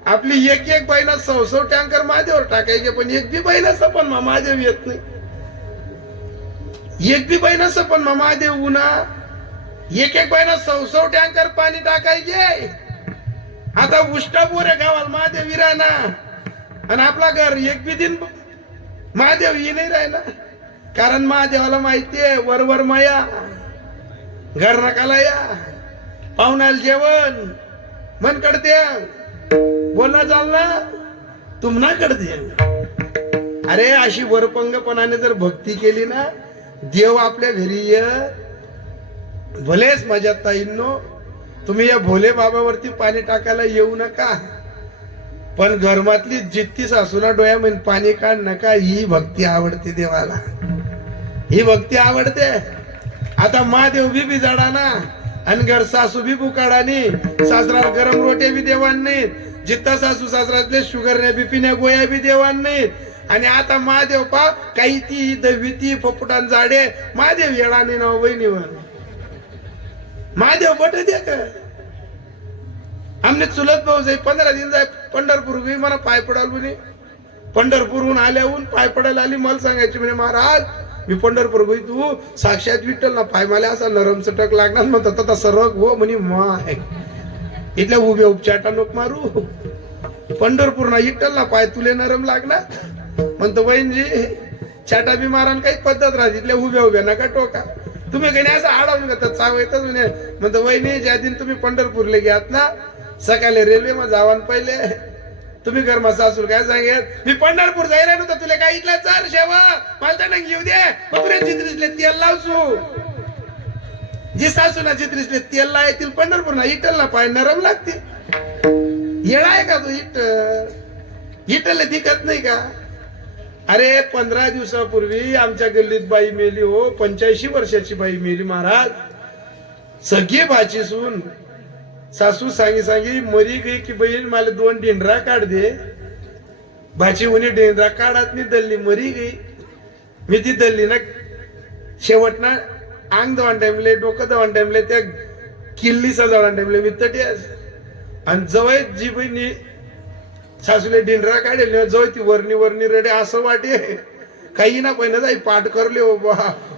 आपली एक एक बहिणा 100 टँकर महादेवर टाकायचे, पण एक बी बहिणाचा पण महादेव येत नाही. एक बी बहिणाचा पण महादेव उन्हा एक एक बहिणा 100 टँकर पाणी टाकायचे. आता उष्टा बोरे गावाला महादेव विराना आणि आपला घर एक बी दिन महादेव ही नाही राहिला. कारण महादेवाला माहितीये वरवर माया, घर नकाला या, पाहुण्याला जेवण मन कडते, बोलणं चालणं तुम्हाला कडते. अरे अशी वरपंगपणाने जर भक्ती केली ना, देव आपल्या घरी ये. भलेच माझ्या ताईंनो, तुम्ही या भोले बाबावरती पाणी टाकायला येऊ नका, पण घरमातली जित्ती सासूना डोळ्यामध्ये पाणी काढ नका. ही भक्ती आवडते देवाला, ही भक्ती आवडते. आता महादेव बी जाडाना आणि घर सासू बी बुकाडानी, सासरा गरम रोटे बी देवान नाहीत, जित्ता सासू सासरातले शुगरने बीपीने गोया बी देवान नाहीत. आणि आता महादेव पा काही ती दविती फपुटान जाडे महादेव येळाने नाव बहिणीवर महादेव बट दे का. आमने चुलत भाऊ जाई 15 दिन जाय पंढरपूर बी मला पाय पडाल म्हणे. पंढरपूरहून आल्याहून पाय पडायला आली, मला सांगायची म्हणे महाराज मी पंढरपूर गई, तू साक्षात विठ्ठल ना पाय मला असा नरम चटक लागणार म्हणतात तसा सरक हो म्हणे. माय इथल्या उभ्या उपचाटा नको मारू, पंढरपूर ना विठ्ठल ना पाय तुले नरम लागणार म्हणतो. बहीणजी चाटा बी मारान काही पद्धत राहते, इथल्या उभ्या उभ्या नका टोका. तुम्ही काही असं आडवून घेतात चाव येतच म्हणे. म्हणतो वहिनी ज्या दिन तुम्ही पंढरपूरला घ्यात ना, सकाळी रेल्वे मध्ये जावान पहिले तुम्ही घर सासूर काय सांगेल, मी पंढरपूर जायला नव्हतं तुला काय इथला चार शेवा मला तर घेऊ दे. चित्रिसले तेल लावसू, जी सासू ना चित्रिसले तेल लायतील पंढरपूर ना इटल ना पाय नरम लागतील. येळा आहे का तू इटल दिखत नाही का. अरे 15 दिवसापूर्वी आमच्या गल्लीत बाई मेली हो, 85 वर्षाची बाई मेली महाराज. सगळी भाची सून सासू सांगी मरी गई की बहीण मला 2 डेंडरा काढ दे. भाची उन्ही डेंडरा काढत नाही, दल्ली मरी गई. मी ती दल्ली ना शेवट ना अंग दवान टाइमले डोकं दवान टाइमले त्या किल्ली सजावण टाइमले मी तटी आणि जवळ जी बहिणी सासूले डेंडरा काढेल जवळ ती वरणी रडे असं वाटे काही ना पहिलं जाई पाठ करले हो बा.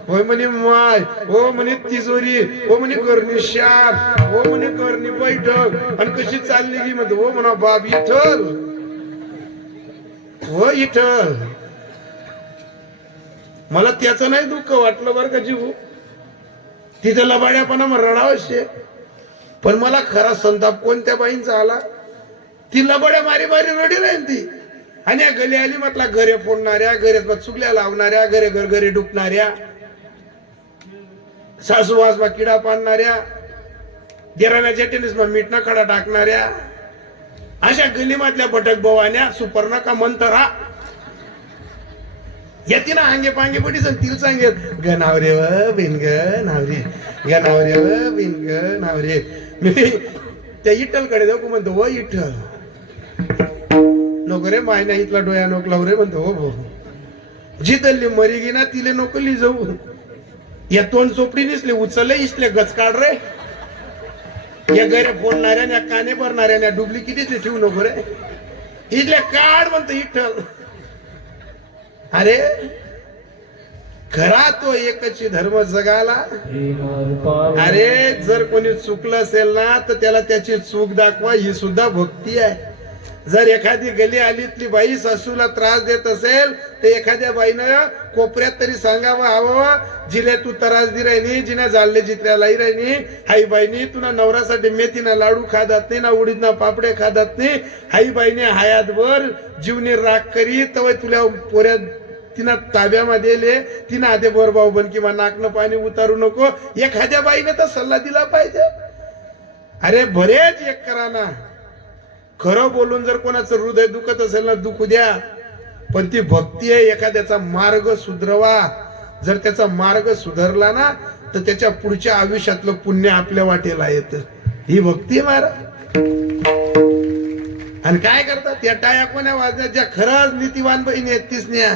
होय म्हणे माय, हो म्हणे तिजोरी, हो म्हणे करणी शान, हो म्हणे करणी बैठक आणि कशी चालली की म्हणतो हो म्हणा बाप इठल, हो इठल. मला त्याचं नाही दुःख वाटलं बरं का जीव, तिथं लबाड्यापणा मग रडावशे. पण मला खरा संताप कोणत्या बाईंचा आला, ती लबाड्या मारी रडी राहील ती. आणि या गली आली म्हटला घरे फोडणाऱ्या, घरे चुकल्या लावणाऱ्या, घरे डुकणाऱ्या, सासूवासमा किडा पाडणाऱ्या, देराण्याच्या टेनिसमा मिठना खडा टाकणाऱ्या, अशा गलीमधल्या भटक भवान्या सुपर्णा का मंतरा येते ना अंगे पांगे पटी तिला सांगेल ग नावरे व बिन ग नावरे, ग नावरे व बिन ग नावरे. मी त्या इठ्ठलकडे जाऊ म्हणतो हो इठ्ठल नको रे मायना इथला डोया नको लावू रे म्हणतो. हो भाऊ जी दल्ली मरी गी ना तिले नको ली जाऊ. या तोंड चोपडी निसले उचलले इसले गच काढ रे. या गरे फोडणाऱ्या या काने भरणाऱ्या या डुप्लिकेट ठेवू नको रे, इथले काढ म्हणतो इठ्ठल. अरे खरा तो एकच धर्म जगाला. अरे जर कोणी चुकलं असेल ना तर त्याला त्याची चूक दाखवा, ही सुद्धा भक्ती आहे. जर एखादी गली आलीतली बाई सासूला त्रास देत असेल तर एखाद्या बाईनं कोपऱ्यात तरी सांगावं, हवं जिले तू त्रास दि राहिनी, जिने जाळले जित्र्यालाही राहिनी, हाई बाईनी तुला नवऱ्यासाठी मेथीना लाडू खादात नाही ना, उडीदना पापडे खादात नाही, हाई बाईने हयातभर जीवनी राग करी तवय तुला पोऱ्या तिना ताब्यामध्ये ले, तिना आधे बर भाऊ बन किंवा नाकनं पाणी उतारू नको. एखाद्या बाईने तर सल्ला दिला पाहिजे. अरे बरेच एक करा ना, खरं बोलून जर कोणाचं हृदय दुखत असेल ना दुखू द्या, पण ती भक्ती आहे. एखाद्याचा मार्ग सुधरवा, जर त्याचा मार्ग सुधारला ना तर त्याच्या पुढच्या आयुष्यातलं पुण्य आपल्या वाटेला येतं. ही भक्ती महाराज. आणि काय करतात त्या टाया कोण्या वाजण्यात ज्या खरंच नीतिवान बहिणी आहेत तीच न्या.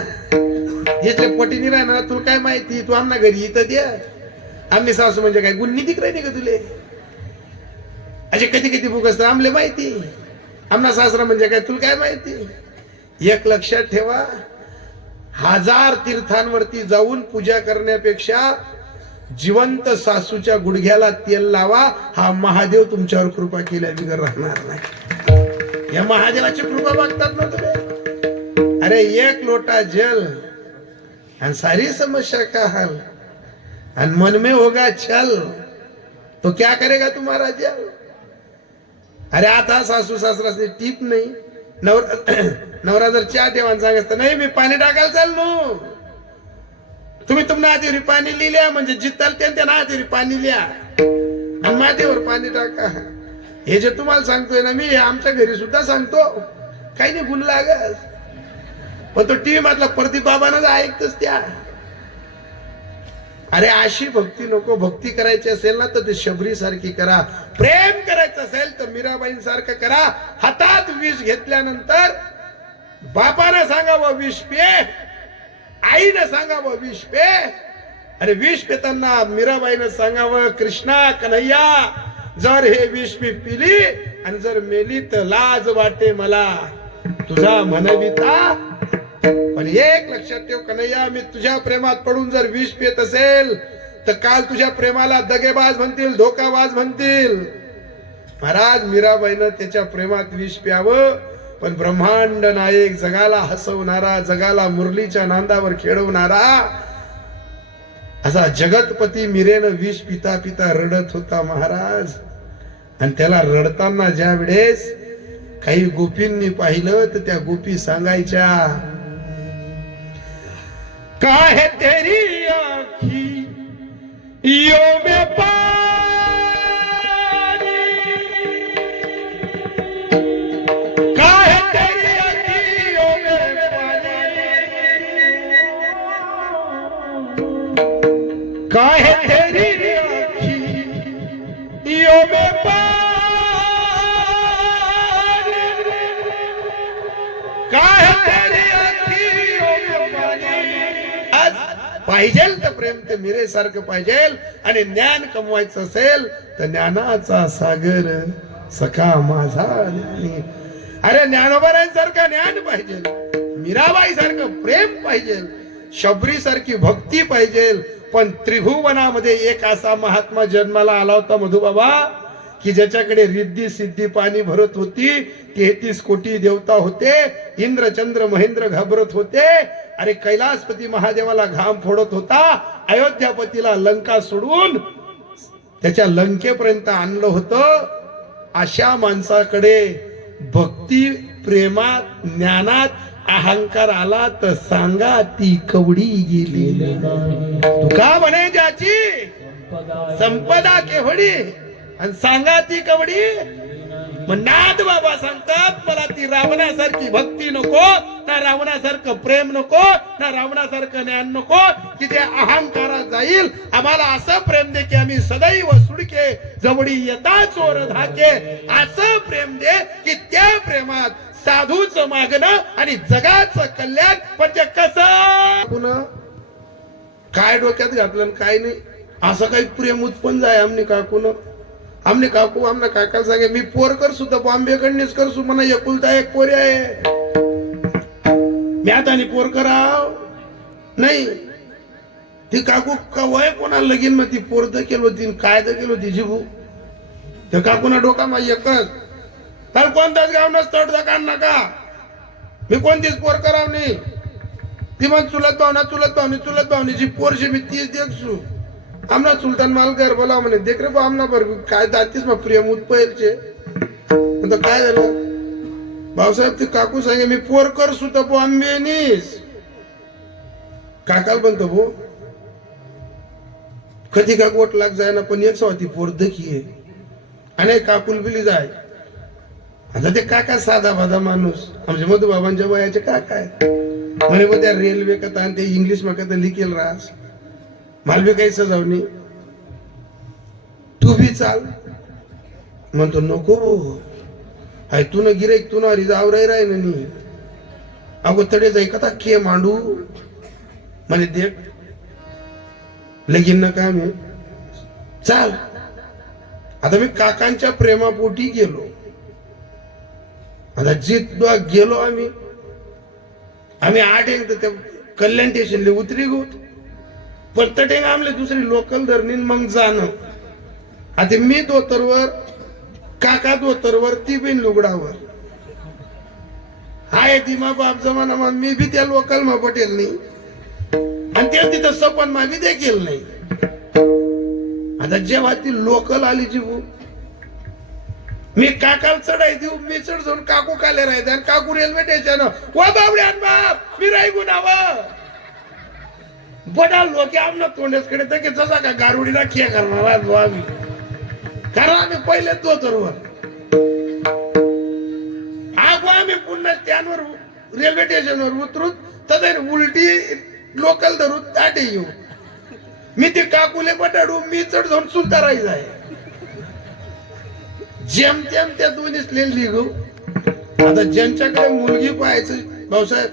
जिथले पटीनी राहणार तुला काय माहिती, तू आमना घरी इथं द्या. आमनी सासू म्हणजे काय गुन्नी तिकडे नाही का तुले, असे कधी बुक असतात आमले माहिती. आमना सासरा म्हणजे काय तुला काय माहिती? एक लक्षात ठेवा, 1000 तीर्थांवरती जाऊन पूजा करण्यापेक्षा जिवंत सासूच्या गुडघ्याला तेल लावा. हा महादेव तुमच्यावर कृपा केल्या बिगर राहणार नाही. या महादेवाची कृपा मागतात ना तुम्ही. अरे एक लोटा जल आणि सारी समस्या का हल, आणि मन में होगा छल तो क्या करेगा तुम्हारा जल. अरे आता सासू सासरा टीप नाही. नवरा जर चहा ठेवा सांगत नाही मी पाणी टाकायला चाललो, तुम्ही तुमच्या हातीवर पाणी लिहिल्या म्हणजे जिताल त्यांच्या हातीवर पाणी लिहा आणि मातीवर पाणी टाका. हे जे तुम्हाला सांगतोय ना मी, हे आमच्या घरी सुद्धा सांगतो. काही नाही गुण लागत, पण तो टीव्ही मधला प्रदीप बाबांनाच ऐकतच त्या. अरे अशी भक्ती नको. भक्ती करायची असेल ना तर ते शबरी सारखी करा. प्रेम करायचं असेल तर मीराबाई सारखं करा. हातात विष घेतल्यानंतर बापानं सांगावं विष पे, आईनं सांगावं विष पे. अरे विष पेताना मीराबाईनं सांगावं कृष्णा कन्हैया जर हे विष मी पिली आणि जर मेली तर लाज वाटे मला तुझा म्हणविता. पण एक लक्षात ठेव कन्हैया, मी तुझ्या प्रेमात पडून जर विष पित असेल तर काल तुझ्या प्रेमाला दगेबाज म्हणतील, धोकाबाज म्हणतील. महाराज मीराबाईनं त्याच्या प्रेमात विष प्यावं, पण ब्रह्मांड नायक, जगाला हसवणारा, जगाला मुरलीच्या नांदावर खेळवणारा असा जगतपती मीरेनं विष पिता पिता रडत होता महाराज. आणि त्याला रडताना ज्या वेळेस काही गोपींनी पाहिलं तर त्या गोपी सांगायच्या, काहे तेरी आँखी यो में पानी, काहे तेरी आँखियों में पानी, काहे तेरी आँखियों में पानी, काहे तेरी आँखियों में पानी. पाहिजेल तर प्रेम ते मीरे सारखं पाहिजेल, आणि ज्ञान कमवायचं असेल तर ज्ञानाचा सागर सखा माझा ज्ञानी. अरे ज्ञानोबारांसारखं ज्ञान पाहिजे, मीराबाई सारखं प्रेम पाहिजे, शबरी सारखी भक्ती पाहिजे. पण त्रिभुवनामध्ये एक असा महात्मा जन्माला आला होता मधुबाबा, की ज्याच्याकडे रिद्धी सिद्धी पाणी भरत होती. 33 कोटी देवता होते, इंद्र चंद्र महेंद्र घाबरत होते. अरे कैलासपती महादेवाला घाम फोडत होता. अयोध्यापतीला लंका सोडून त्याच्या लंकेपर्यंत आणलं होतं. अशा माणसाकडे भक्ती प्रेमात ज्ञानात अहंकार आला तर सांगा ती कवडी गेली. तुका म्हणे ज्याची संपदा केवढी आणि सांगा ती कवडी. मग नाथ बाबा सांगतात, मला ती रावणासारखी भक्ती नको, ना रावणासारखं प्रेम नको, ना रावणासारखं ज्ञान नको की ते अहंकारात जाईल. आम्हाला असं प्रेम दे की आम्ही सदैव सुडके जवळी येता चोर धाके. असं प्रेम दे की त्या प्रेमात साधूचं मागणं आणि जगाचं कल्याण. पण ते कसं पुन्हा काय डोक्यात घातलं काय नाही, असं काही प्रेम उत्पन्न जाय. आमने काकून आमने काकू आमना काका सांगे मी पोर करसू तर बॉम्बे कडनीच करसू, म्हणा एकुलता एक पोरी आहे, मी आता पोर कराव नाही. ती काकू कवय कोणाला लगीन मग ती पोर दकेल होती, काय दकेल होती जिबू. त्या काकूना डोका मा एकच, तर कोणताच गाव नसतं काढ नका, मी कोणतीच पोर कराव नाही. ती मग चुलत भावना चुलत भावनीची पोरशी मी तीच देखसू. आमना सुलतान मालकर बोला म्हणे देख रे बा आमना बर काय दातीस मग प्रिय मुतपैलचे. आता काय झालं भाऊसाहेब, ती काकू सांगे मी पोर कर सुद्धा बो आंबे नीस काकाल बनतो भो कधी का गोट लाग जाय ना, पण एक सवाती पोर दखी आहे आणि काकुल बिली जाय. आता ते काका साधा बाधा माणूस आमच्या मधुबाबांच्या वयाचे काका आहे म्हणे बो त्या रेल्वे कथा आणि ते इंग्लिश मा कथा लिखेल रास मला बी काही सजावणी, तू बी चाल म्हणतो. नको हाय तू न गिराईक तू ना रिजाव राय ना नी अगो तडे जाई कथा के मांडू म्हणे देख लगीन न काम आहे चाल. आता मी काकांच्या प्रेमापोटी गेलो. आता जिथं गेलो आम्ही 8 एक तर त्या कल्याण स्टेशनला उतरी गो परत आमले दुसरी लोकल धरणी मग जाणं. आता मी धोतरवर काका धोतरवर ती बिन लुगडावर हाय ती मा बाप जमाना मग मी बी त्या लोकल मा पटेल नाही आणि ते तिथं सपन मा बी देखील नाही. आता जेव्हा ती लोकल आली जीवू मी काकाला चढाई देऊ मी चढ जाऊन काकू काले राहते आणि काकू रेल्वे स्टेशन वा बाबडे बाप मी राहू नावा बडा लोक आमना तोंडेसकडे तर की जसा का गारुडीला खेळ करणार आम्ही कारण आम्ही पहिलेच धोतरवर आम्ही पुन्हा स्टँडवर रेल्वे स्टेशनवर उतरून तर उलटी लोकल धरून ताटे येऊ मी ते काकुले बटाडू मी चढ जाऊन सुलता राही जाय जेमतेम त्या दोन्हीच लेली गो. आता ज्यांच्याकडे मुलगी पाहायचं भाऊसाहेब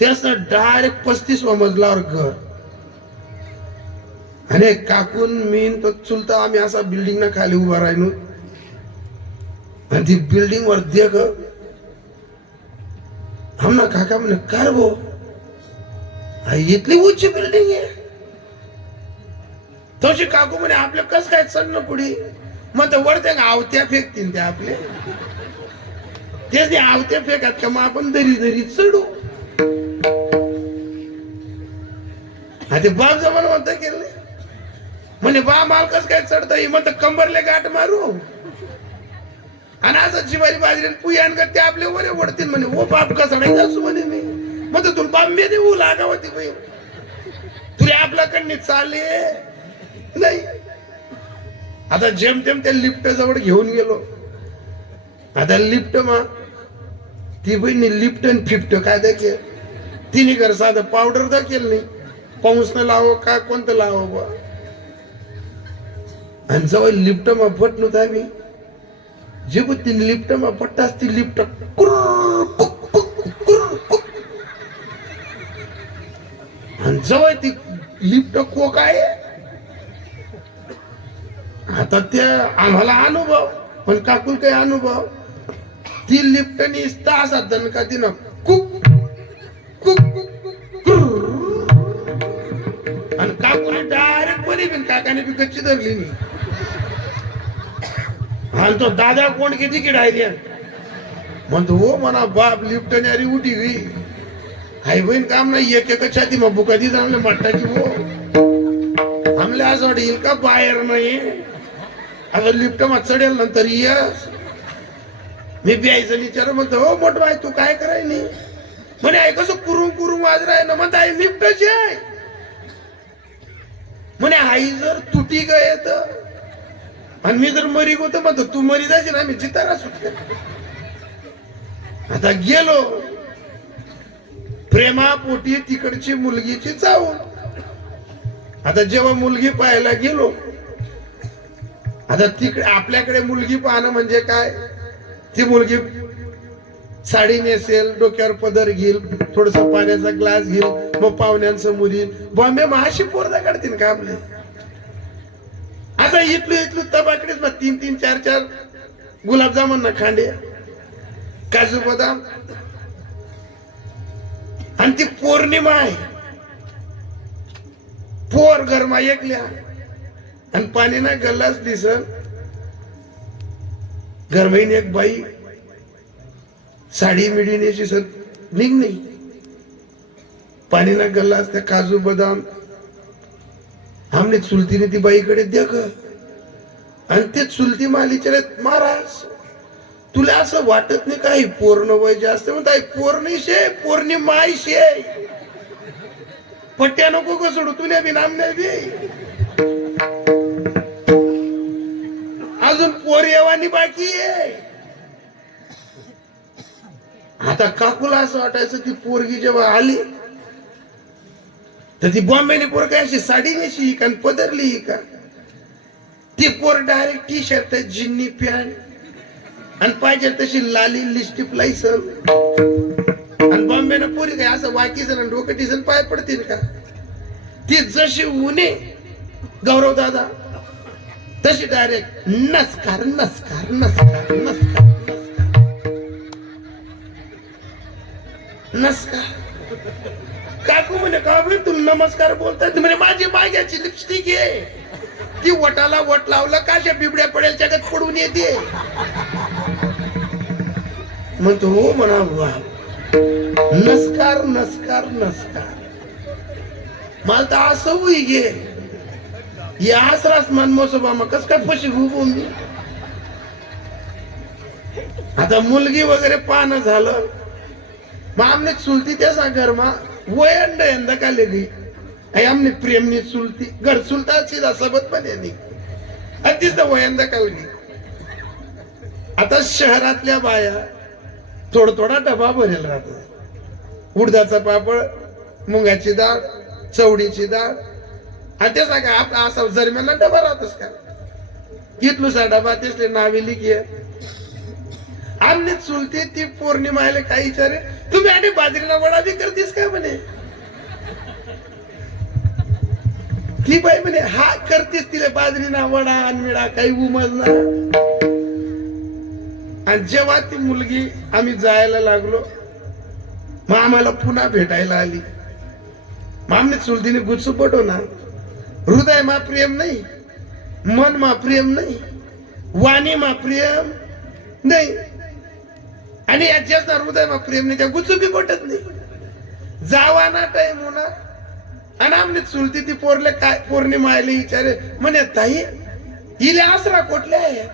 त्याच डायरेक्ट 35 मजल्यावर घर आणि काकून मी तो चुलता आम्ही असा बिल्डिंग ना खाली उभा राहिलो आणि ती बिल्डिंग वर देख हमना काका म्हणे कार भो इतली उंची बिल्डिंग आहे तशी काकू म्हणे आपल्या कस काय चढणं पुढे मग वर त्या आवत्या फेकतील त्या आपले तेच आवत्या फेकात का मग आपण दरी दरी चढू. ते बाप जमान म्हणता केलं म्हणे बा माल कस काय चढता येईल मग कंबरले गाठ मारू आणि असं जिवारी बाजरी पुयान का ते आपले वरे वडतील म्हणे ओ बाप का चढायचं असू म्हणे मी मग तुला बांबे देऊ लागा होती बाई तुला आपल्याकडे चालले नाही. आता जेमतेम त्या लिफ्ट जवळ घेऊन गेलो. आता लिफ्ट मा ती बहिणी लिफ्ट आणि फिफ्ट काय दाखल तिने घर साधं पावडर दाखल नाही पाऊस न लावो का कोणतं लावो बा आणि जवळ लिफ्ट मा फट नव्हतं आम्ही जे ती लिफ्ट मा फटताच ती लिफ्ट आणि जवळ ती लिफ्ट कोक आहे. आता त्या आम्हाला अनुभव पण काकुल काही अनुभव ती लिफ्टनी तासात दणका तिनं कुक कुक आणि काकुने डायरेक्ट मध्ये बिन काकाने बी कच्ची धरली नाही आणि तो दादा कोण किती किडायली म्हणतो हो म्हणा बाप लिफ्टने अरे उठी गई हाय बहीण काम नाही एक एक छाती मग बुकादी चांगले मट्टाची हो आमले असं वाटत येईल का बाहेर नाही आता लिफ्ट मा चढेल नंतर यस मी बियायचं विचार म्हणतो हो मोठ बाय तू काय कराय नाही म्हणे आहे कसं कुरू कुरू वाज राय ना म्हणता लिफ्टची आहे म्हणे आई जर तुटी गये तर आणि मी जर मरी होतो म्हणतो तू मरी जायची ना मी चितारा सुटले. आता गेलो प्रेमापोटी तिकडची मुलगीची चावून. आता जेव्हा मुलगी पाहायला गेलो आता तिकडे आपल्याकडे मुलगी पाहणं म्हणजे काय ती मुलगी साडी नेसेल डोक्यावर पदर घेईल थोडस पाण्याचा ग्लास घेईल मग पाहुण्यांसमोर येईल बॉम्बे महाशी पोरदा काढतील का आपले. आता इथलं तबाकडीच मग 3-3 4-4 गुलाबजामुन ना खांडे काजू बदाम आणि ती पौर्णिमा आहे पोर गरमा एकल्या आणि पाणी ना गल्लाच दिसल गरमाईन एक बाई साडी मिडीनेची सर निघ नाही पाणी ना गल्लास त्या काजू बदाम आमने चुलतीने ती बाईकडे द्या ग आणि ते चुलती मालीच्या महाराज तुला असं वाटत नाही काही पूर्ण वय जास्त म्हणता पोरणी शे पौर्णिमाई शे पट्ट्या नको ग सोडू तुला बी नामने बी अजून पोर येवानी बाकी आहे. आता काकूला असं वाटायचं ती पोरगी जेव्हा आली तर ती बॉम्बेने पोर काय अशी साडी नेशी का पदरली का ती पोर डायरेक्ट टी शर्ट जिन्नी पॅन्ट आणि पाहिजे तशी लाली लिस्टिप लायसन आणि बॉम्बेनं पोरी काय असं वाकीसन आणि डोकं टिसन पाय पडतील का ती जशी उन्हे गौरव दादा तशी डायरेक्ट नमस्कार नमस्कार नमस्कार नमस्कार नमस्कार नमस्कार. काकू म्हणे का बे तुम्ही नमस्कार बोलताय? म्हणे माझी माग्याची लिपस्टिक आहे, ती वटाला वट लावलं काशा बिबड्या पडेल जगात पडून येते. म्हणतो हो म्हणा नमस्कार नमस्कार नमस्कार. मला तर असं होई गे या आसरास मनमोसोबा मग कस काय फशी घुबून मी. आता मुलगी वगैरे पाहणं झालं मग आमने चुलती त्याचा घरमा वयंड यंद का लेगी आमने प्रेमनी चुलती घर चुलता सीधा सबत पण यांनी अतिच वयंद कालगी. आता शहरातल्या बाया थोडा डबा भरेल राहतो. उडदाचा पापड, मुंगाची डाळ, चवडीची डाळ आणि त्याचा काय आपला असा जरम्याला डबा राहतोस का इथलुसा डबा तेच नावेली की आमने चुलती ती पौर्णिमाला काही विचारे तुम्ही आणि बाजरीला वडा बी करतीस का म्हणे. ती बाई म्हणे हा करतीस तिला बाजरीना वडा आणि काही उमजणार. आणि जेव्हा ती मुलगी आम्ही जायला लागलो मग आम्हाला पुन्हा भेटायला आली. मग आमने चुलतीने गुच्चू पटवणार हृदय मा प्रेम नाही, मन मा प्रेम नाही, वाणी मा प्रेम नाही आणि याच्याच हृदय मा प्रेम नाही त्या गुच्चू बी पटत नाही. जावा ना टाइम होणार आणि आमने चुलती ती पोरले काय पौर्णिमा आली विचारे म्हणे ताई हिले आसरा कोटले आहे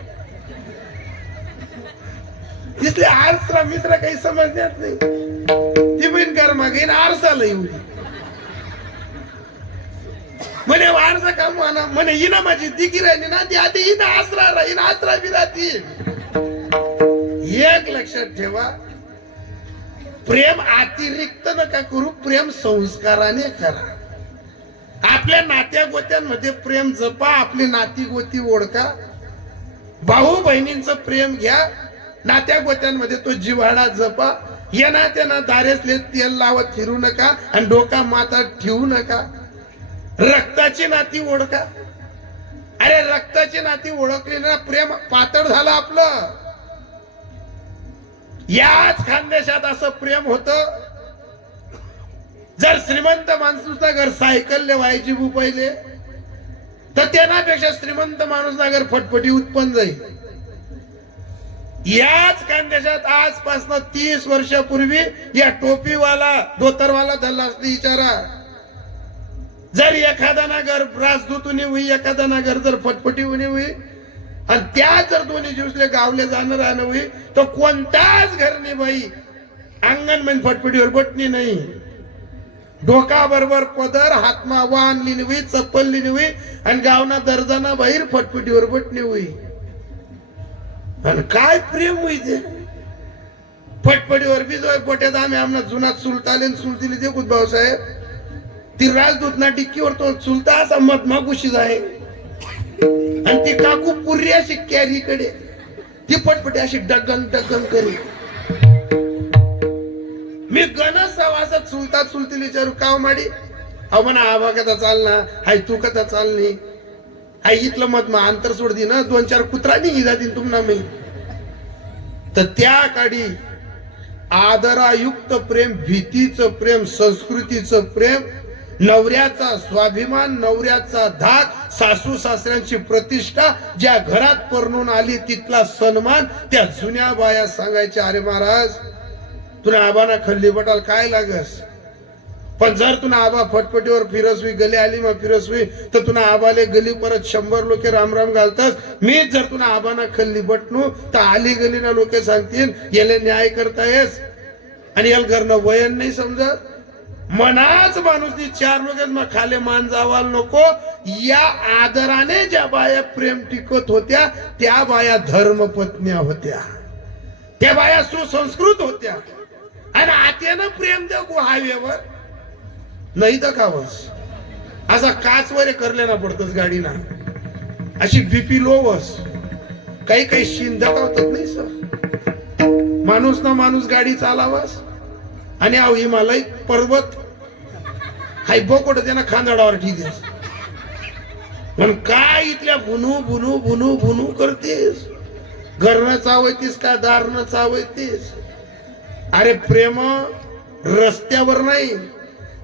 इसलिए आरसा मित्रा काही समजण्यात नाही. ती बहीण कर मागे आरसाला येऊ म्हणे आरसा काम म्हणे हिना माझी दिगी राहिली ना ती आधी हिना आसरा राहील आसरा बी राहतील. एक लक्षात ठेवा प्रेम अतिरिक्त नका करू, प्रेम संस्काराने करा. आपल्या नात्या गोत्यांमध्ये प्रेम जपा, आपली नाती गोती ओळखा, भाऊ बहिणींचं प्रेम घ्या, नात्या गोत्यांमध्ये तो जिव्हाळा जपा. येना त्यांना दारेसले तेल लावत फिरू नका आणि डोका माता ठेवू नका. रक्ताची नाती ओळखा. अरे रक्ताची नाती ओळखली ना प्रेम पातळ झालं आपलं. याच खानदेशात असं प्रेम होत. जर श्रीमंत माणूसना घर सायकल व्हायची पहिले तर त्यापेक्षा श्रीमंत माणूस घर फटफटी उत्पन्न जाईल. याच खानदेशात आजपासून 30 वर्षापूर्वी या टोपीवाला धोतरवाला धल्ला असली विचारा. जर एखादा घर राजदूतुनी होई, एखादा घर जर फटफटी होई आणि त्या जर दोन्ही दिवसले गावले जाणार राहणं होई तर कोणताच घर नाही बाई अंगण म्हणजे फटफटीवर बटणी नाही. डोका बरोबर पदर, हातमा वाहन लिहिणी होई, चप्पल लिहिणी होई आणि गावना दर्जाना बाहेर फटफटीवर बटणी होई. आणि काय प्रेम होईते फटफटीवर बी जो पोट्यात आम्ही आमना जुना चुलताले चुलतीले देखूत भाऊसाहेब ती राजदूत ना डिक्कीवर तो चुलता असा मधमा गुशी आहे आणि ती काकू पुरी अशी कॅरीकडे ती फटफटी अशी डगंग डगंग करी. मी गणस असं चुलता चुलतीला विचारू का माडी अहो म्हणा आबा कथा चालना हाय तू कथा चालली हाय इथलं मत मग अंतर सोडती ना 2-4 कुत्रा निघी जातील तुम्हाला मी. तर त्या काडी आदरायुक्त प्रेम, भीतीचं प्रेम, संस्कृतीचं प्रेम, नवऱ्याचा स्वाभिमान, नवऱ्याचा धाक, सासू सासऱ्यांची प्रतिष्ठा, ज्या घरात परणून आली तिथला सन्मान. त्या जुन्या बाया सांगायच्या अरे महाराज तुला आबाना खल्ली बटाल काय लागस पण जर तुला आबा फटफटीवर फिरसवी गली आली मग फिरसवी तर तुला आबाले गली परत 100 लोक राम राम घालतात. मी जर तुला आबाना खल्ली बटनू तर आली गलीना लोक सांगतील याला न्याय करतायस आणि याला घरनं वयन नाही समजत. मनाच माणूसनी 4 लोक मग खाले मान जावाल नको. या आदराने ज्या बाया प्रेम टिकत होत्या त्या बाया धर्मपत्न्या होत्या, त्या बाया सुसंस्कृत होत्या. आणि आत्यानं प्रेम देऊ हायवेवर नाही तर कावस असा काचवरे करले ना पडतस गाडीना अशी बीपी लो वस काही काही शिंद होतात नाही सर. माणूस ना माणूस गाडी चालावास आणि अहो हिमालय पर्वत हाय बोकोट त्यांना खांदाडावर ठीक आहे पण काय इथल्या बुनू बुनू बुनू बुनू करतेस. घरनं चावतीस का दारनं चावतीस. अरे प्रेम रस्त्यावर नाही,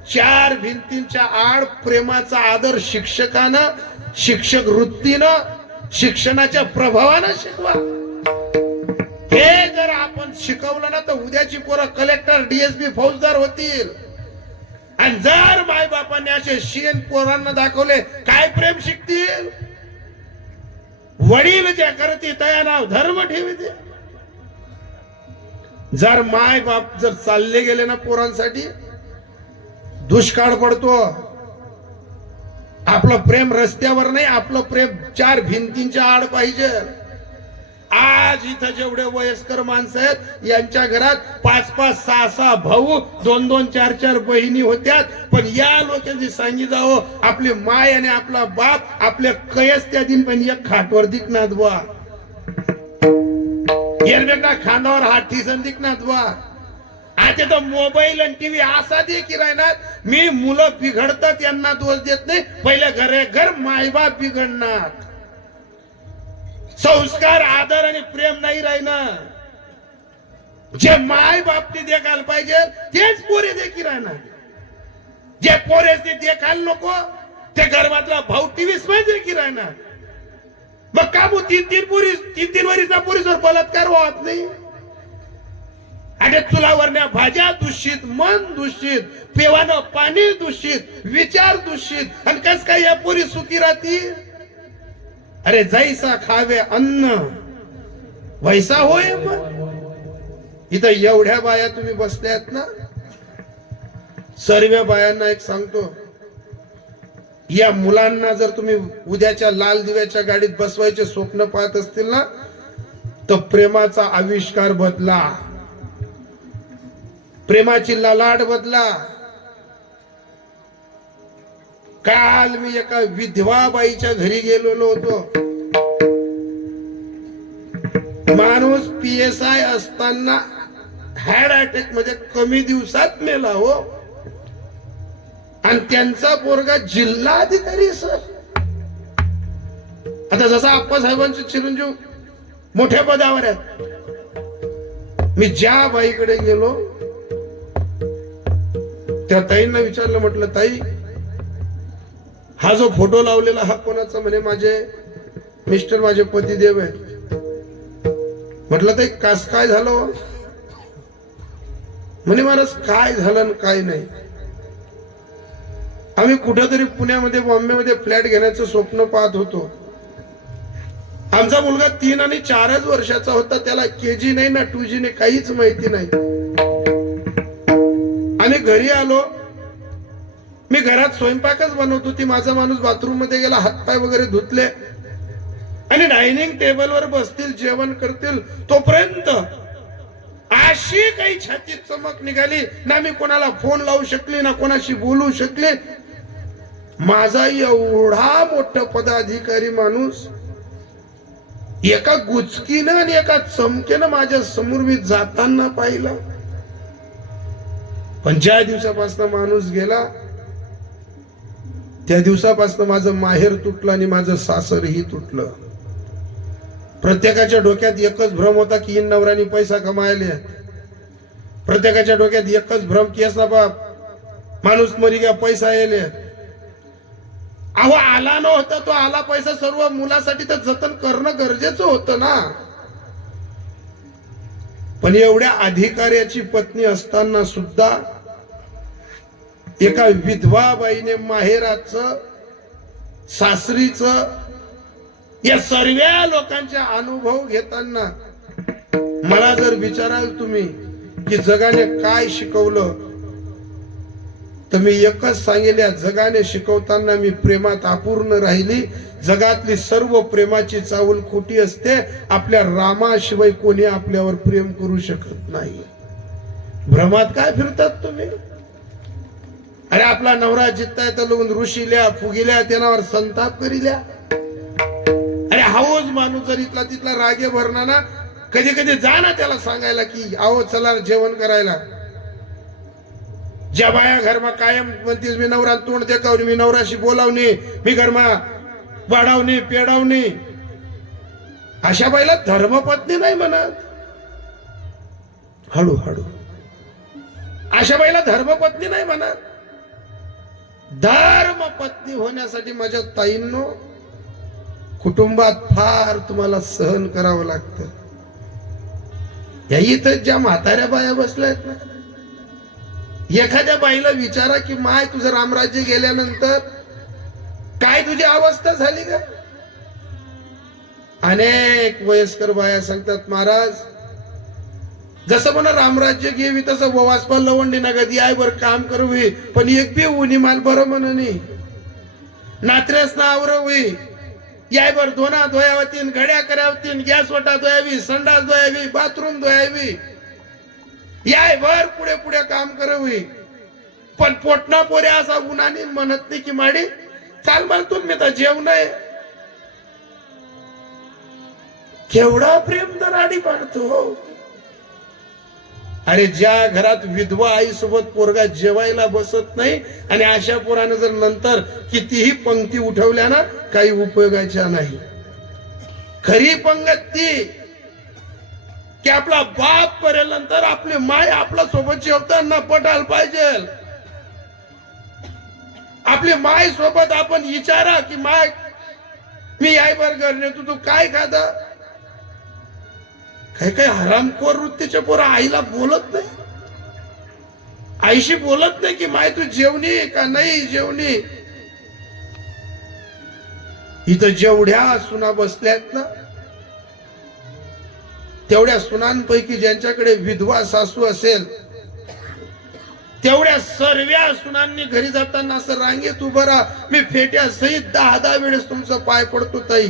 चार भिंतींच्या आड प्रेमाचा आदर शिक्षकानं, शिक्षक वृत्तीनं, शिक्षणाच्या प्रभावानं शिकवा. हे जर आपण शिकवलं ना तर उद्याची पोरं कलेक्टर, डीएसपी, फौजदार होतील. आणि जर मायबापांनी असे शेण पोरांना दाखवले, काय प्रेम शिकतील? वडील ज्या करते तया नाव धर्म ठेवते. जर माय बाप जर चालले गेले ना पोरांसाठी, दुष्काळ पडतो. आपलं प्रेम रस्त्यावर नाही, आपलं प्रेम चार भिंतींच्या आड पाहिजे. आज इथं जेवढे वयस्कर माणसं आहेत यांच्या घरात 5-5, 6-6 भाऊ, 2-2, 4-4 बहिणी होत्या. पण या लोकांनी सांगितलं आपली माय आणि आपला बाप आपल्या कयस त्या दिन पण एक खाटवर दिखनात बुवा, एरबेटा खांदावर हात ठिसन दिखनात बुवा. आता तर मोबाईल आणि टीव्ही असा दे की राहणार. मी मुलं बिघडतात यांना दोष देत नाही, पहिले घरे घर मायबाप बिघडणार. संस्कार, आदर आणि प्रेम नाही राहणार. जे माय बापने देखायला पाहिजे तेच पोरे देखी राहणार. जे पोरे देखायला नको ते गर्भातला भाऊ टीव्हीस मध्ये देखी राहणार. मग का मग 3-3 वर्षाचा पोरीसवर बलात्कार होत नाही? अरे चुलावरण्या भाज्या दूषित, मन दूषित, पेवानं पाणी दूषित, विचार दूषित, आणि कस काय या पोरी सुखी राहतील? अरे जैसा खावे अन्न वैसा होय. मग इथं एवढ्या बाया तुम्ही बसल्यात ना, सर्व बायांना एक सांगतो, या मुलांना जर तुम्ही उद्याच्या लाल दिव्याच्या गाडीत बसवायचे स्वप्न पाहत असतील ना, तर प्रेमाचा आविष्कार बदला, प्रेमाची लालाड बदला. काल मी एका विधवा बाईच्या घरी गेलेलो होतो. माणूस PSI असताना हार्ट अटॅक मध्ये कमी दिवसात मेला हो. आणि त्यांचा पोरगा जिल्हाधिकारी सर. आता जसा आप्पासाहेबांचे चिरंजीव मोठ्या पदावर आहेत, मी ज्या बाईकडे गेलो त्या ताईंना विचारलं, म्हटलं ताई हा जो फोटो लावलेला हा कोणाचा? म्हणे माझे मिस्टर, माझे पतिदेव आहेत. म्हटलं ताई कास काय झालं? म्हणे महाराज काय झालं काय नाही, आम्ही कुठेतरी पुण्यामध्ये, बॉम्बेमध्ये फ्लॅट घेण्याचं स्वप्न पाहत होतो. आमचा मुलगा 3 आणि 4च वर्षाचा होता. त्याला KG नाही ना 2G नाही, काहीच माहिती नाही. आम्ही घरी आलो. मी घरात स्वयंपाकच बनवत होती. माझा माणूस बाथरूम मध्ये गेला, हातपाय वगैरे धुतले आणि डायनिंग टेबलवर बसतील, जेवण करतील, तोपर्यंत अशी काही छातीत चमक निघाली ना. मी कोणाला फोन लावू शकले ना, कोणाशी बोलू शकले. माझा एवढा मोठा पदाधिकारी माणूस एका गुचकीनं आणि एका चमकेनं माझ्या समोर मी जाताना पाहिला. पण ज्या दिवसापासून माणूस गेला त्या दिवसापासून माझं माहेर तुटलं आणि माझं सासरही तुटलं. प्रत्येकाच्या डोक्यात एकच भ्रम होता की इन नवरानी पैसा कमायले. प्रत्येकाच्या डोक्यात एकच भ्रम की असा बाप माणूस मरी गया, पैसा येले. अहो आला नव्हता तो, आला पैसा सर्व मुलासाठी तर जतन करणं गरजेचं होतं ना. पण एवढ्या अधिकाऱ्याची पत्नी असताना सुद्धा एका विधवा बाईने माहेराचं, सासरीचं, या सर्व लोकांचे अनुभव घेताना मला जर विचाराल तुम्ही की जगाने काय शिकवलं, तर मी एकच सांगेल, या जगाने शिकवताना मी प्रेमात अपूर्ण राहिली. जगातली सर्व प्रेमाची चाहूल खोटी असते. आपल्या रामाशिवाय कोणी आपल्यावर प्रेम करू शकत नाही. भ्रमात काय फिरतात तुम्ही? अरे आपला नवरा जित्ताय तर लोक ऋषील्या फुगिल्या त्यानावर संताप करील्या. अरे हाऊस माणूस जर इथला तिथला रागे भरणार ना, कधी कधी जा ना त्याला सांगायला की आओ चला जेवण करायला. ज्या बाया घरमा कायम म्हणतीस मी नवरा तोंड देखावणी, मी नवराशी बोलावणी, मी घरमा वाढावणी पेडावणी, अशा बाईला धर्मपत्नी नाही म्हणत. हळूहळू अशा बाईला धर्मपत्नी नाही म्हणा, धर्मपत्नी होण्यासाठी माझ्या ताईंनो कुटुंबात फार तुम्हाला सहन करावं लागतं. या इथं ज्या म्हाताऱ्या बाया बसल्यात ना, एखाद्या बाईला विचारा की माय तुझं रामराज्य गेल्यानंतर काय तुझी अवस्था झाली का? अनेक वयस्कर बाया सांगतात, महाराज जसं म्हणा रामराज्य घेवी तसं ववासपा लवंडी नगद याय बर काम करवी, पण एक बी उनी माल बरं म्हणनी नात्रेस ना आवरवी, याय बर धोना धोयावतीन, घड्या करावतीन, गॅस वटा धोयावी, संडास धोयावी, बाथरूम धोयावी, याय भर पुढे पुढे काम करवी, पण पोटना पोरे असा उन्हाने म्हणत नाही की माडी चाल मला तुम्ही तर जेवण आहे. केवढा प्रेम दराडी पाडतो. अरे ज्या घरात विधवा आई सोबत पोरगा जेवायला बसत नाही आणि अशा पोराने जर नंतर कितीही पंक्ती उठवल्या ना काही उपयोगाच्या नाही. खरी पंगत ती की आपला बाप पर्यंत आपली माय आपल्या सोबत जेवताना पटायला पाहिजे. आपली माय सोबत आपण विचारा की माय मी आई बर्गर नेतो तू काय खाता. काही काही हरामखोर वृत्तीच्या पोरं आईला बोलत नाही, आईशी बोलत नाही की माय तू जेवणी का नाही जेवणी. इथं जेवढ्या सुना बसल्यात ना तेवढ्या सुनांपैकी ज्यांच्याकडे विधवा सासू असेल तेवढ्या सर्व्या सुनांनी घरी जाताना असं रांगेत उभं राहा, मी फेट्या सहित 10 वेळेस तुमचा पाय पडतो ताई,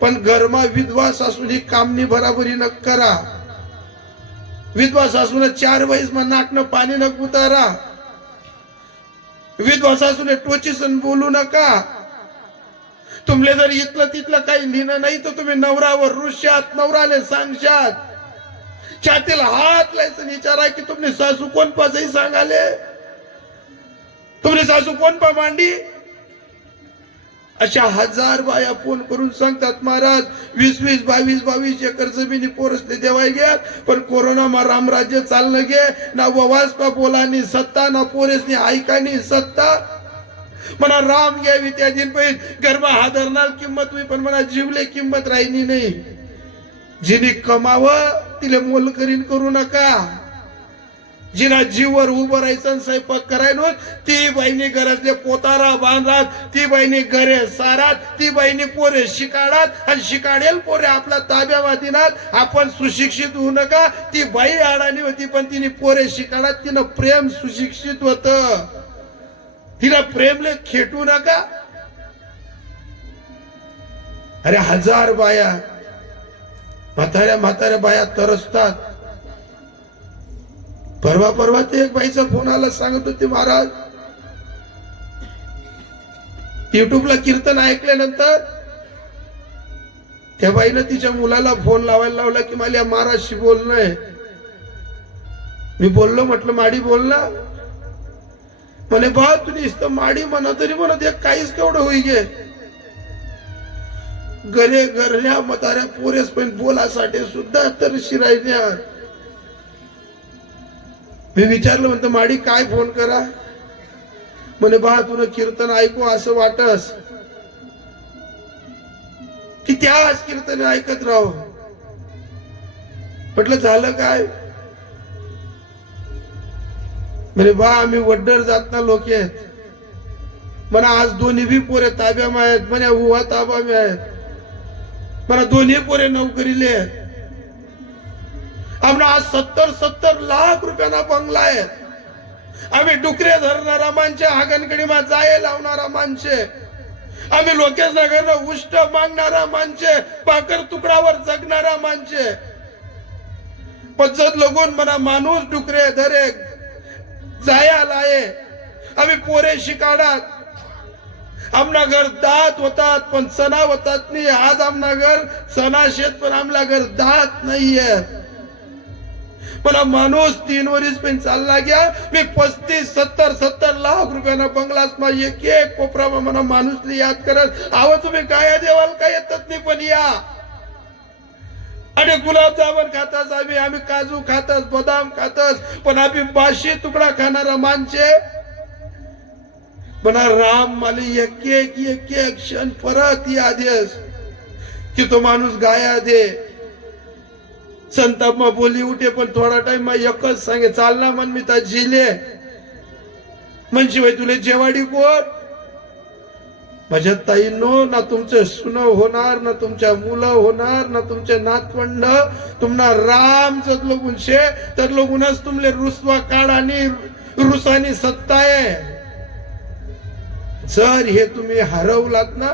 पण गरमा विधवा सासूनी कामनी बराबरी न करा. विधवा सासून 4 वेळेस मग नाकनं पाणी न उतारा. विधवा सासूने टोचीसन बोलू नका. तुमले जर इथलं तिथलं काही लिहिणं नाही तर तुम्ही नवरावर रुष्यात, नवराले सांगशात, छातीला हात लायचं विचारा की तुमने सासू कोण पासही सांगाले, तुमने सासू कोण पा मांडी. अशा 1000 बाया फोन करून सांगतात, महाराज 20-20, 22-22 एकर जमिनी पोरसले देवाय घ्या, पण कोरोना मा रामराज्य चाललं गे ना. ववासपा बोलानी सत्ता ना पोरेसनी ऐकानी सत्ता. म्हणा राम घ्यावी त्या दिन पहिल गरबा हादरणार किंमत होई, पण म्हणा जीवले किंमत राहिली नाही. जिने कमावं तिले मोल करीन करू नका. जिना जीवर उभं राहायचं स्वयंपाक करायला ती बाईने घरातले पोतारा बांधतात, ती बाईने घरे सारात, ती बाईने पोरे शिकाडात आणि शिकाडेल पोरे आपला ताब्यावादिनात. आपण सुशिक्षित होऊ नका. ती बाई अडाणी होती पण तिने पोरे शिकाडात. तिनं प्रेम सुशिक्षित होत, तिला प्रेमले खेटू नका. अरे 1000 बाया म्हाताऱ्या म्हाताऱ्या बाया तरसतात. परवा ते एक बाईचा फोन आला, सांगत होती महाराज युट्यूबला कीर्तन ऐकल्यानंतर त्या बाईनं तिच्या मुलाला फोन लावायला लावला की मला महाराजशी बोलणं आहे. मी बोललो, म्हटलं माडी बोल ना. म्हणे बा तुम्ही नुसतं माडी म्हणा तरी म्हणत एक काहीच केवढं होई गे. घरे घरल्या म्हाताऱ्या पोरेस पण बोलासाठी सुद्धा तर शिरायल्या. मी विचारलं, म्हणतो माडी काय फोन करा. म्हणे बा तुला कीर्तन ऐकू असं वाटस की त्याच कीर्तन ऐकत राहो. म्हटलं झालं काय. म्हणे बा आम्ही वड्डर जातना लोक आहेत. म्हणा आज दोन्ही बी पोरे ताब्या आहेत. म्हणे उवा ताबा मी आहेत. म्हणा दोन्ही पोरे नोकरीले आहेत. आम्हाला आज 70-70 लाख रुपयाना बंगला आहे. आम्ही डुकरे धरणारा माणसे, हागणकडे मा जाये लावणारा माणसे, आम्ही लोकेश नगरनं उष्ट मागणारा माणसे, पाकर तुकडावर जगणारा माणसे. पद्धत लगून म्हणा माणूस डुकरे धरे जाया लाये. आम्ही पोरे शिकाडात. आमना घर दात होतात पण सणा होतात नाही. आज आमना घर सणा शेत पण आमला घर दात नाहीये. मला माणूस 3 वर्ष पण चालला गया. मी 35-70 लाख रुपयाना बंगलास मा एक कोपरा म्हणा माणूसली याद करत आव तुम्ही काय देवाल काय येतात नाही पण या आणि गुलाबजामुन खातास, आम्ही काजू खातास, बदाम खातास, पण आम्ही 12 तुकडा खाणारा माणसे. पण राम मला एक एक क्षण परत यादेस की तो माणूस गाया दे. संताप मा बोली उठे, पण थोडा टाइम मा एकच सांगे चालना मन मी ता जिले म्हणजे तुले जेवाडी कोण. माझ्या ताईंनो, ना तुमचं सुन होणार, ना तुमच्या मुलं होणार, ना तुमचे नातवंड. तुम्हाला राम जर लोगून शे तर लोगूनच तुमले रुसवा काढ आणि रुसानी सत्ता आहे. जर हे तुम्ही हरवलात ना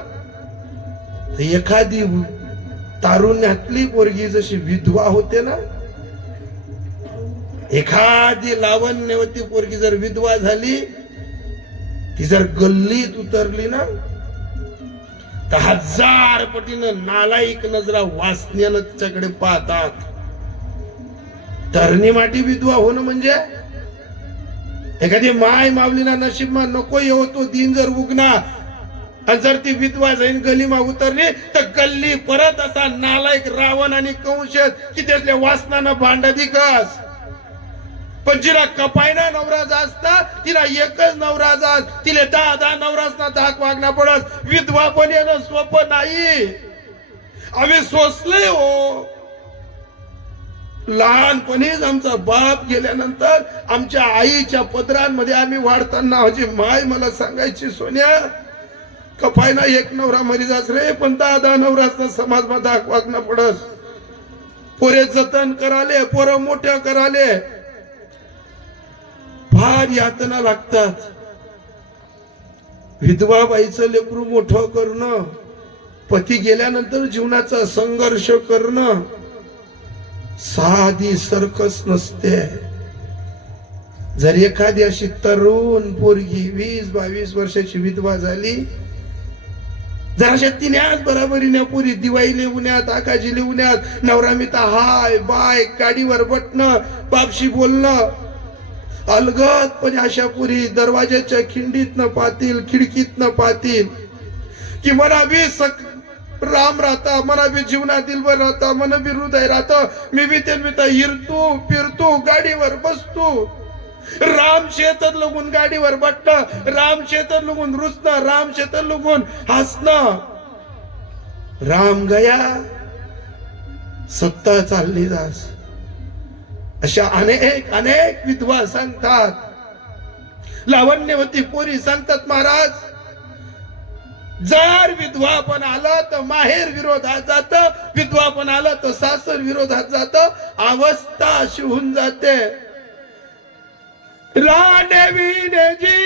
तर एखादी तारुण्यातली पोरगी जशी विधवा होते ना, एखादी लावण्यवती पोरगी जर विधवा झाली, ती जर गल्लीत उतरली ना तर 1000 पटीनं नालायक नजरा वासन्यानं तिच्याकडे पाहतात. तरणी माटी विधवा होणं म्हणजे एखादी माय मावलीना नशीबमा नको येऊ तो दिन जर उगना, आणि जर ती विधवा जाईन गलीमा उतरली तर गल्ली परत असा नालायक रावण आणि कंस की त्यातल्या वासनानं भांड दिकस. पण जिला कपायना नवरा जास्त, तिला एकच नवरा जास्त, तिला 10 नवरासना धाक वागना पडत. विधवा पण येणं सोपं नाही. आम्ही सोचले हो. लहानपणीच आमचा बाप गेल्यानंतर आमच्या आईच्या पदरांमध्ये आम्ही वाढताना माझी माय मला सांगायची, सोन्या कपायना एक नवरा मरी जास रे, पण 10 नवरासना समाज मध्ये धाक वागना पडस. पोरे जतन कराले, पोरं मोठ्या कराले फार यातना लागतात. विधवा बाईचं लेकरू मोठं करणं, पती गेल्यानंतर जीवनाचा संघर्ष करणं साधी सर्कस नसते. जर एखादी अशी तरुण पोरगी 20-22 वर्षाची विधवा झाली, जराशा तिन्याच बराबरीने पुरी दिवाळी उन्हात, आकाशी उन्हात, नवरा मिता हाय बाय, गाडीवर बटणं, बापशी बोलणं, अलगद पण अशा पुरी दरवाजाच्या खिंडीतनं पाहतील, खिडकीतनं पाहतील की मना बी राम राहता, मना बी जीवनातील बर राहता, मन बी हृदय राहतं. मी बी ते हिरतो फिरतो, गाडीवर बसतो. राम शेतात लगून गाडीवर बटणं, राम शेतात लगून रुसणं, राम शेतात लगून हसणं. राम गया सत्ता चालली जास. अशा अनेक विधवा सांगतात. लावण्यवती पोरी सांगतात, महाराज जर विधवा पण आला तर माहेर विरोधात जात, विधवा पण आला तर सासर विरोधात जात. अवस्था अशी होऊन जाते. राणे विनेजी